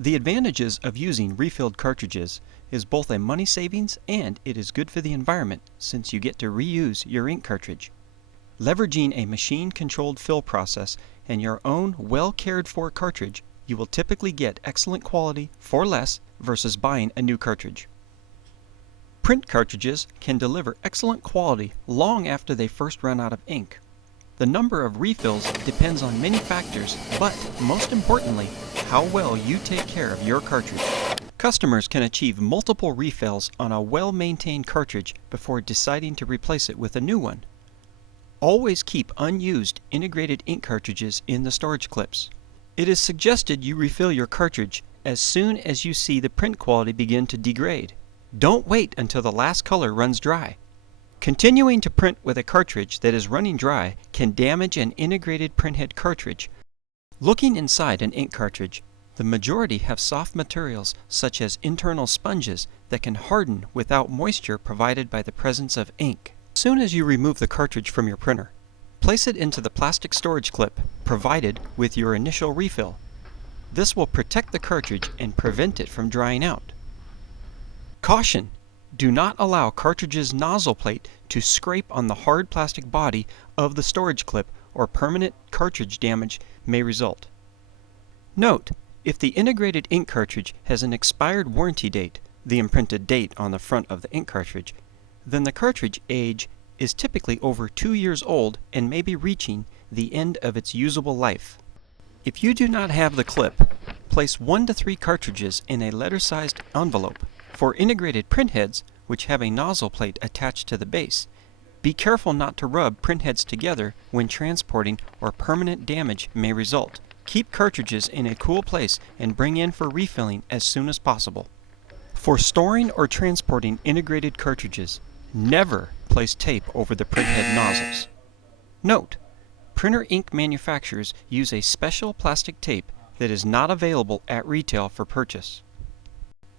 The advantages of using refilled cartridges is both a money savings and it is good for the environment since you get to reuse your ink cartridge. Leveraging a machine-controlled fill process and your own well-cared-for cartridge, you will typically get excellent quality for less versus buying a new cartridge. Print cartridges can deliver excellent quality long after they first run out of ink. The number of refills depends on many factors, but most importantly, how well you take care of your cartridge. Customers can achieve multiple refills on a well-maintained cartridge before deciding to replace it with a new one. Always keep unused integrated ink cartridges in the storage clips. It is suggested you refill your cartridge as soon as you see the print quality begin to degrade. Don't wait until the last color runs dry. Continuing to print with a cartridge that is running dry can damage an integrated printhead cartridge. Looking inside an ink cartridge, the majority have soft materials such as internal sponges that can harden without moisture provided by the presence of ink. As soon as you remove the cartridge from your printer, place it into the plastic storage clip provided with your initial refill. This will protect the cartridge and prevent it from drying out. Caution! Do not allow cartridge's nozzle plate to scrape on the hard plastic body of the storage clip or permanent cartridge damage may result. Note, if the integrated ink cartridge has an expired warranty date, the imprinted date on the front of the ink cartridge, then the cartridge age is typically over 2 years old and may be reaching the end of its usable life. If you do not have the clip, place 1 to 3 cartridges in a letter-sized envelope. For integrated printheads, which have a nozzle plate attached to the base, be careful not to rub printheads together when transporting or permanent damage may result. Keep cartridges in a cool place and bring in for refilling as soon as possible. For storing or transporting integrated cartridges, never place tape over the printhead nozzles. Note, printer ink manufacturers use a special plastic tape that is not available at retail for purchase.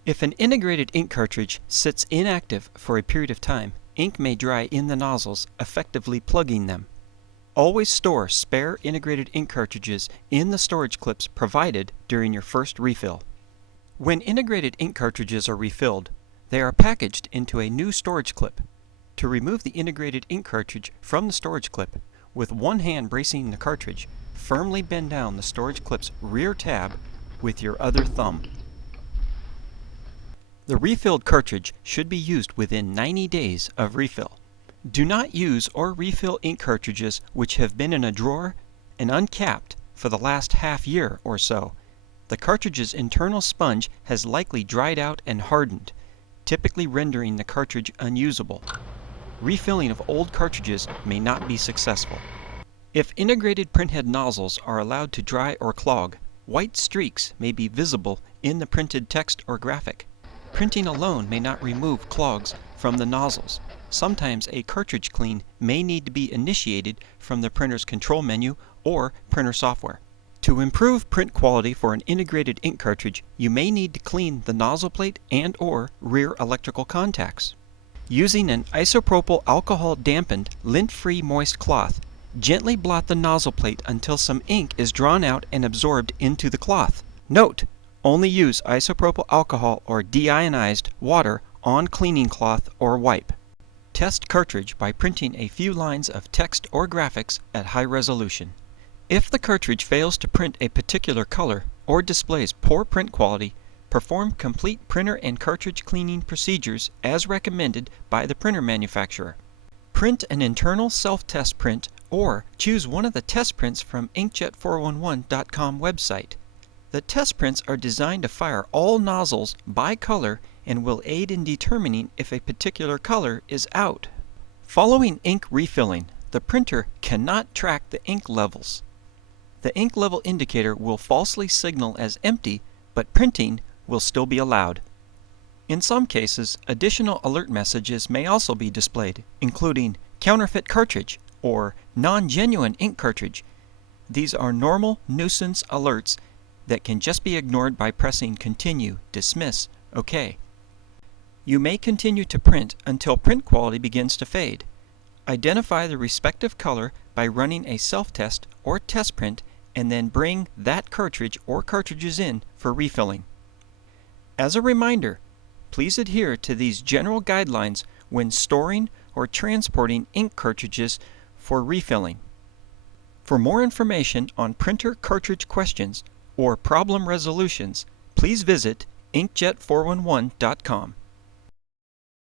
If an integrated ink cartridge sits inactive for a period of time, ink may dry in the nozzles, effectively plugging them. Always store spare integrated ink cartridges in the storage clips provided during your first refill. When integrated ink cartridges are refilled, they are packaged into a new storage clip. To remove the integrated ink cartridge from the storage clip, with one hand bracing the cartridge, firmly bend down the storage clip's rear tab with your other thumb. The refilled cartridge should be used within 90 days of refill. Do not use or refill ink cartridges which have been in a drawer and uncapped for the last half year or so. The cartridge's internal sponge has likely dried out and hardened, typically rendering the cartridge unusable. Refilling of old cartridges may not be successful. If integrated printhead nozzles are allowed to dry or clog, white streaks may be visible in the printed text or graphic. Printing alone may not remove clogs from the nozzles. Sometimes a cartridge clean may need to be initiated from the printer's control menu or printer software. To improve print quality for an integrated ink cartridge, you may need to clean the nozzle plate and/or rear electrical contacts. Using an isopropyl alcohol dampened, lint-free moist cloth, gently blot the nozzle plate until some ink is drawn out and absorbed into the cloth. Note: only use isopropyl alcohol or deionized water on cleaning cloth or wipe. Test cartridge by printing a few lines of text or graphics at high resolution. If the cartridge fails to print a particular color or displays poor print quality, perform complete printer and cartridge cleaning procedures as recommended by the printer manufacturer. Print an internal self-test print or choose one of the test prints from inkjet411.com website. The test prints are designed to fire all nozzles by color and will aid in determining if a particular color is out. Following ink refilling, the printer cannot track the ink levels. The ink level indicator will falsely signal as empty, but printing will still be allowed. In some cases, additional alert messages may also be displayed, including counterfeit cartridge or non-genuine ink cartridge. These are normal nuisance alerts that can just be ignored by pressing Continue, Dismiss, OK. You may continue to print until print quality begins to fade. Identify the respective color by running a self-test or test print and then bring that cartridge or cartridges in for refilling. As a reminder, please adhere to these general guidelines when storing or transporting ink cartridges for refilling. For more information on printer cartridge questions or problem resolutions, please visit inkjet411.com.